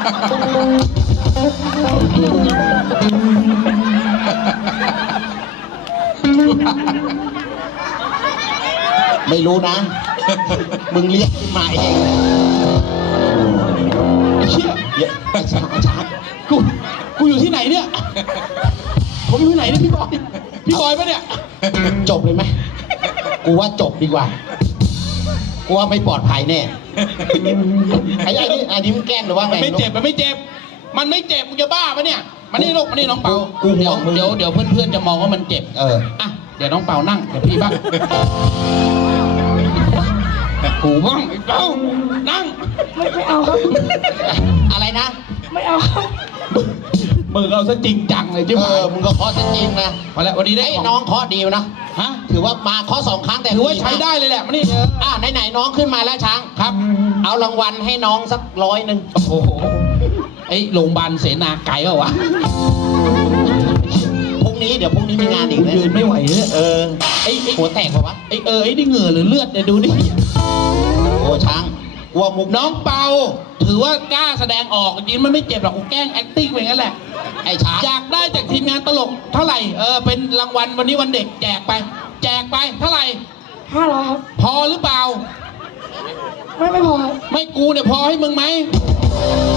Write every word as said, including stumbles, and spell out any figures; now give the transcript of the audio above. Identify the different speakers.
Speaker 1: ไม่รู้นะมึงเรียกขึ้นมาเองเชี่ยอาจารย์อาจารย์
Speaker 2: กูกูอยู่ที่ไหนเนี่ยผมอยู่ที่ไหนเนี่ยพี่บอยพี่บอยปะเนี่ย
Speaker 1: จบเลยไหมกูว่าจบดีกว่ากูว่าไม่ปลอดภัยแน่ไอ้อันนี้อันนี้มึงแกล้งหรือว่าไง
Speaker 2: มันไม่เจ็บมันไม่เจ็บมันไม่เจ็บมึงจะบ้าปะเนี่ยมานี่ลูกมานี่น้องเปา
Speaker 1: กูห่
Speaker 2: เดี๋ยว ว
Speaker 1: งมึง
Speaker 2: เดี๋ยวเดี๋ยวเพื่อนๆจะมองว่ามันเจ็บ
Speaker 1: เออ
Speaker 2: อ่ะเดี๋ยวน้องเปานั่งเดี๋ยวพี่บ้างกูบ้างไอ้เปานั่ง
Speaker 3: ไม่ไม่เอาครับ
Speaker 1: อะไรนะ
Speaker 3: ไม่เอาครับ
Speaker 2: มึงเอาซะจริงจังเลยใช่ไหม
Speaker 1: เออมึงก็เคาะซะจริงนะ
Speaker 2: มาแล้ววันนี้ได้
Speaker 1: ไอ้
Speaker 2: ของ
Speaker 1: น้องเคาะดีนะ
Speaker 2: ฮะ
Speaker 1: ถือว่ามาเคาะสองครั้งแต่
Speaker 2: ถือว่าใช้ได้เลยแหละมานี่
Speaker 1: อ่ะไหนๆน้องขึ้นมาแล้วช้าง
Speaker 2: ครับ
Speaker 1: เอารางวัลให้น้องสักร้อยหนึ่ง
Speaker 2: โอ้โหไอ้โรงพยาบาลเสนาไก่เปล่าวะ
Speaker 1: พรุ่งนี้เดี๋ยวพรุ่งนี้มีงานอีก
Speaker 2: กู
Speaker 1: นะ
Speaker 2: ยืนไม่ไหวเลย
Speaker 1: เออ
Speaker 2: ไอ้ไอ้
Speaker 1: หัวแตกปะวะ
Speaker 2: ไอ้เออไอ้นี่เหงื่อหรือเลือดเนี่ยดูดิ
Speaker 1: โอ้ช้างกลัวมุก
Speaker 2: น้องเปาถือว่ากล้าแสดงออกจริงมันไม่เจ็บหรอกกูแกล้ง acting ไปงั้นแหละ
Speaker 1: ไอ้ช้าง
Speaker 2: อยากได้จากทีมงานตลกเท่าไหร่เออเป็นรางวัลวันนี้วันเด็กแจกไป แจกไปเท่าไหร่
Speaker 3: ห้าร้อยครับ
Speaker 2: พอหรือเปล่า
Speaker 3: ไม่ไม่พอครับ
Speaker 2: ไม่กูเนี่ยพอให้มึงไหม